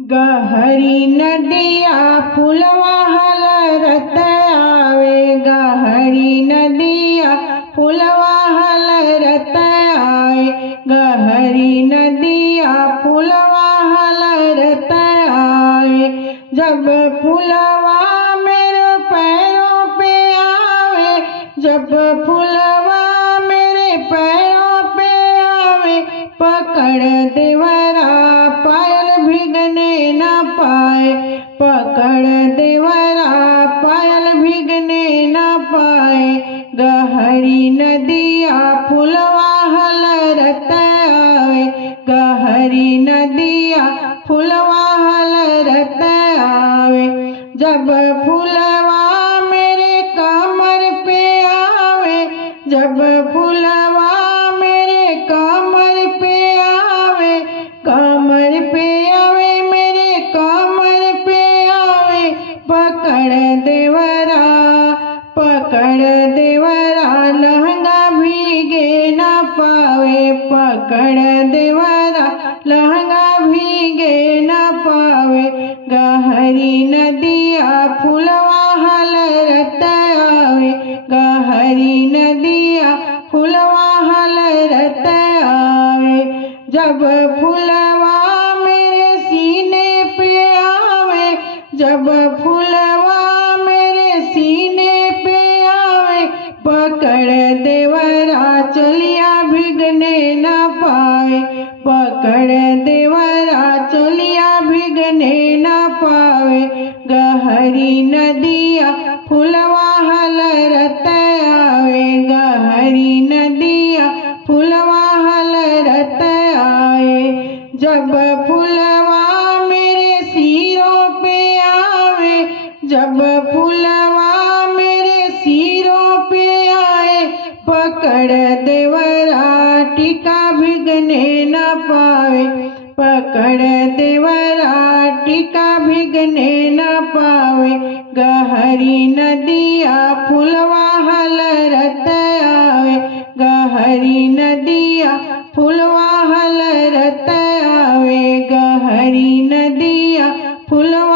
गहरी नदिया फुलवा हलरत आवे। गहरी नदिया फुलवा हलरत आवे। गहरी नदिया फुलवा हलरत आवे। जब फुलवा मेरे पैरों पे आवे। जब फुलवा मेरे पैरों पे आवे। पकड़ देवरा पायल भीगने न पाए। पकड़ देवरा पायल भीगने न पाए। गहरी नदिया फुलवा हलरत आवे। गहरी नदिया फुलवा हलरत आवे। जब फुलवा मेरे कमर पे आवे। जब फुलवा मेरे कमर पे आवे। कमर पे आवे मेरे कमर पे आवे। पकड़ देवरा लहंगा भीगे न पावे। पकड़ देवरा लहंगा भीगे न पावे। गहरी नदिया फुलवा हलरत आवे। गहरी नदिया फुलवा हलरत आवे। जब फुलवा मेरे सीने पे आवे। जब फुलवा मेरे सीने पे आवे। पकड़ देवरा चलिया भीगने न पाए। पकड़ देवरा चलिया भीगने न पावे। गहरी नदिया फुलवा हलरत आवे। गहरी नदिया फुलवा हलरत आवे। जब फुलवा मेरे सिरों पे आवे। जब फुलवा मेरे सिरों पे आए। पकड़ देवरा टीका भीगने न पावे। पकड़ देवरा टीका भीगने न पावे। गहरी नदिया फुलवा हलरत आवे। गहरी नदिया फुलवा हलरत आवे। गहरी नदिया फुलवा